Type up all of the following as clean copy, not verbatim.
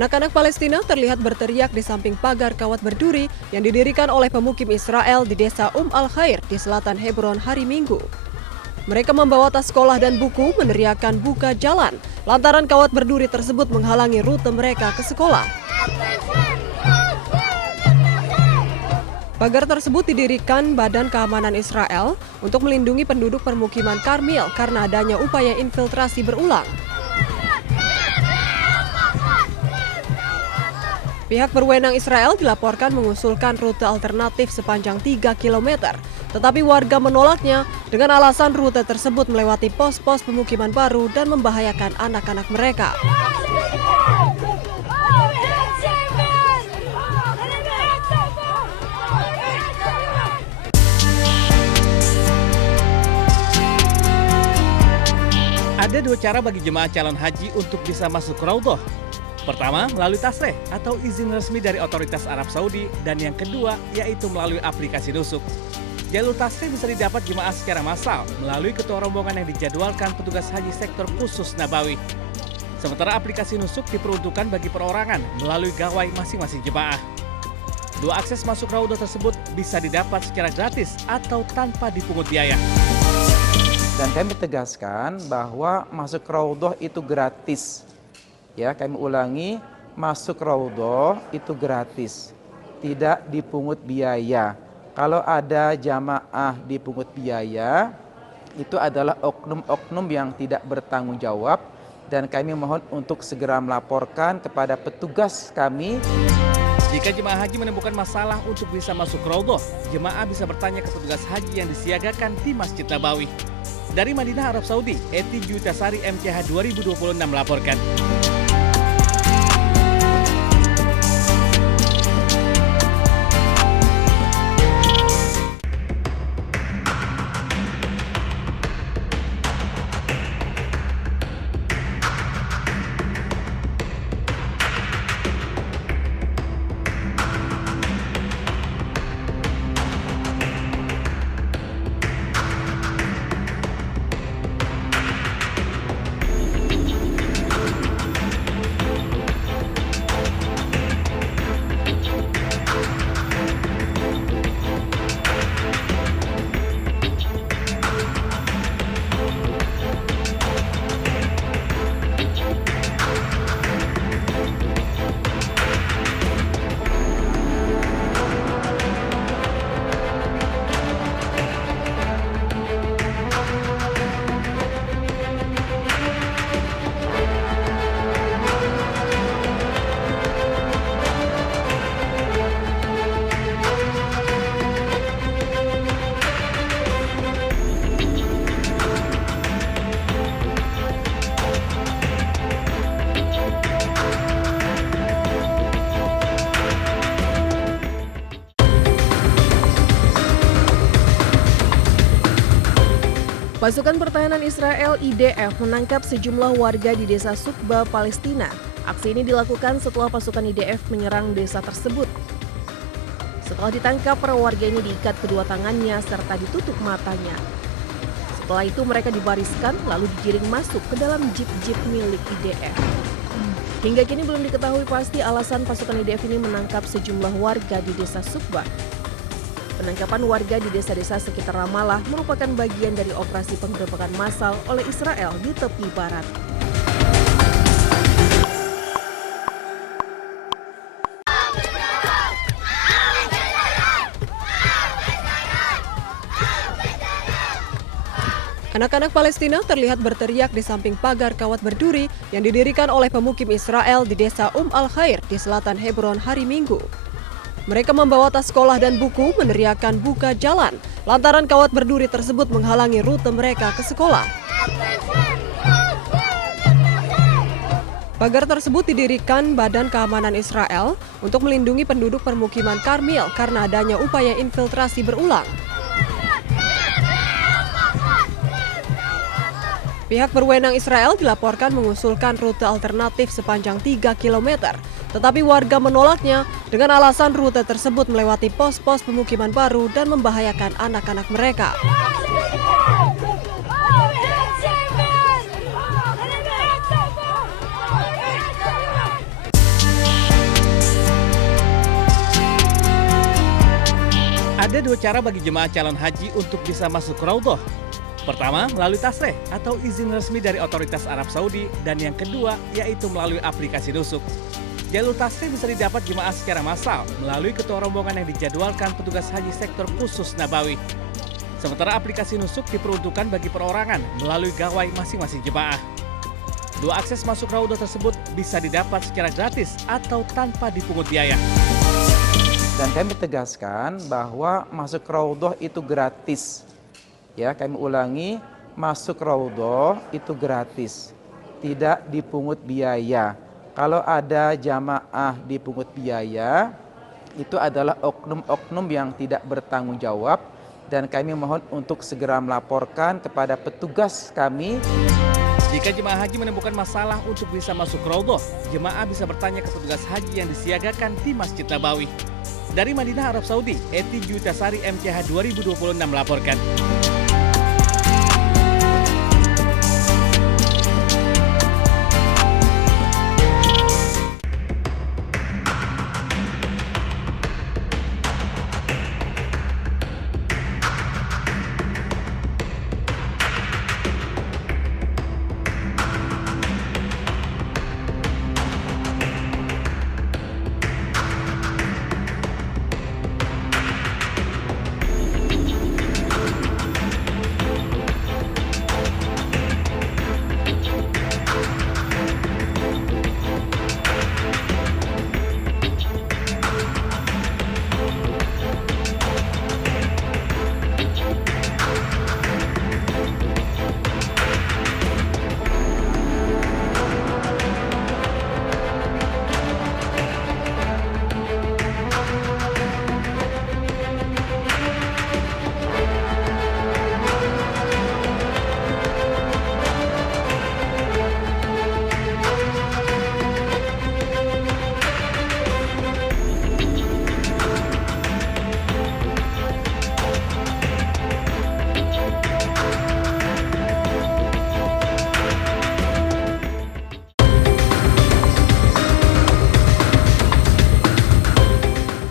Anak-anak Palestina terlihat berteriak di samping pagar kawat berduri yang didirikan oleh pemukim Israel di desa Al-Khair di selatan Hebron hari Minggu. Mereka membawa tas sekolah dan buku meneriakkan buka jalan lantaran kawat berduri tersebut menghalangi rute mereka ke sekolah. Pagar tersebut didirikan Badan Keamanan Israel untuk melindungi penduduk permukiman Karmil karena adanya upaya infiltrasi berulang. Pihak berwenang Israel dilaporkan mengusulkan rute alternatif sepanjang 3 km, tetapi warga menolaknya dengan alasan rute tersebut melewati pos-pos pemukiman baru dan membahayakan anak-anak mereka. Ada dua cara bagi jemaah calon haji untuk bisa masuk Raudhah. Pertama, melalui tasreh atau izin resmi dari otoritas Arab Saudi, dan yang kedua yaitu melalui aplikasi nusuk. Jalur tasreh bisa didapat jemaah secara massal melalui ketua rombongan yang dijadwalkan petugas haji sektor khusus Nabawi. Sementara aplikasi nusuk diperuntukkan bagi perorangan melalui gawai masing-masing jemaah. Dua akses masuk Raudhah tersebut bisa didapat secara gratis atau tanpa dipungut biaya. Dan kami tegaskan bahwa masuk Raudhah itu gratis. Ya, kami ulangi, masuk Raudhah itu gratis, tidak dipungut biaya. Kalau ada jamaah dipungut biaya, itu adalah oknum-oknum yang tidak bertanggung jawab, dan kami mohon untuk segera melaporkan kepada petugas kami. Jika jemaah haji menemukan masalah untuk bisa masuk Raudhah, jemaah bisa bertanya ke petugas haji yang disiagakan di Masjid Nabawi. Dari Madinah, Arab Saudi, Eti Jutasari MCH 2026 melaporkan. Pasukan Pertahanan Israel IDF menangkap sejumlah warga di desa Sukba, Palestina. Aksi ini dilakukan setelah pasukan IDF menyerang desa tersebut. Setelah ditangkap, para warga ini diikat kedua tangannya serta ditutup matanya. Setelah itu mereka dibariskan lalu digiring masuk ke dalam jeep-jeep milik IDF. Hingga kini belum diketahui pasti alasan pasukan IDF ini menangkap sejumlah warga di desa Sukba. Penangkapan warga di desa-desa sekitar Ramallah merupakan bagian dari operasi penggerebekan massal oleh Israel di tepi barat. Anak-anak Palestina terlihat berteriak di samping pagar kawat berduri yang didirikan oleh pemukim Israel di desa Al-Khair di selatan Hebron hari Minggu. Mereka membawa tas sekolah dan buku meneriakkan buka jalan lantaran kawat berduri tersebut menghalangi rute mereka ke sekolah. Pagar tersebut didirikan Badan Keamanan Israel untuk melindungi penduduk permukiman Karmil karena adanya upaya infiltrasi berulang. Pihak berwenang Israel dilaporkan mengusulkan rute alternatif sepanjang 3 km, tetapi warga menolaknya dengan alasan rute tersebut melewati pos-pos pemukiman baru dan membahayakan anak-anak mereka. Ada dua cara bagi jemaah calon haji untuk bisa masuk Raudhah. Pertama, melalui tasreh atau izin resmi dari otoritas Arab Saudi, dan yang kedua yaitu melalui aplikasi nusuk. Jalur tasreh bisa didapat jemaah secara massal melalui ketua rombongan yang dijadwalkan petugas haji sektor khusus Nabawi. Sementara aplikasi nusuk diperuntukkan bagi perorangan melalui gawai masing-masing jemaah. Dua akses masuk Raudhah tersebut bisa didapat secara gratis atau tanpa dipungut biaya. Dan kami tegaskan bahwa masuk Raudhah itu gratis. Ya, kami ulangi, masuk Raudhah itu gratis, tidak dipungut biaya. Kalau ada jamaah dipungut biaya, itu adalah oknum-oknum yang tidak bertanggung jawab, dan kami mohon untuk segera melaporkan kepada petugas kami. Jika jemaah haji menemukan masalah untuk bisa masuk Raudhah, jemaah bisa bertanya ke petugas haji yang disiagakan di Masjid Nabawi. Dari Madinah, Arab Saudi, Eti Juitasari MCH 2026 melaporkan.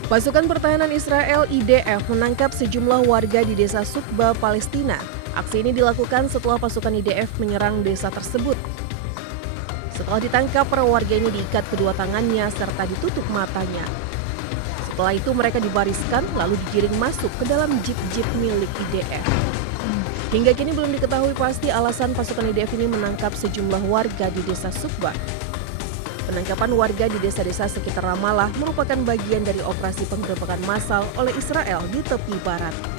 Pasukan Pertahanan Israel IDF menangkap sejumlah warga di desa Sukba, Palestina. Aksi ini dilakukan setelah pasukan IDF menyerang desa tersebut. Setelah ditangkap, para warga ini diikat kedua tangannya serta ditutup matanya. Setelah itu mereka dibariskan lalu digiring masuk ke dalam jeep-jeep milik IDF. Hingga kini belum diketahui pasti alasan pasukan IDF ini menangkap sejumlah warga di desa Sukba. Penangkapan warga di desa-desa sekitar Ramallah merupakan bagian dari operasi penggerebekan massal oleh Israel di tepi barat.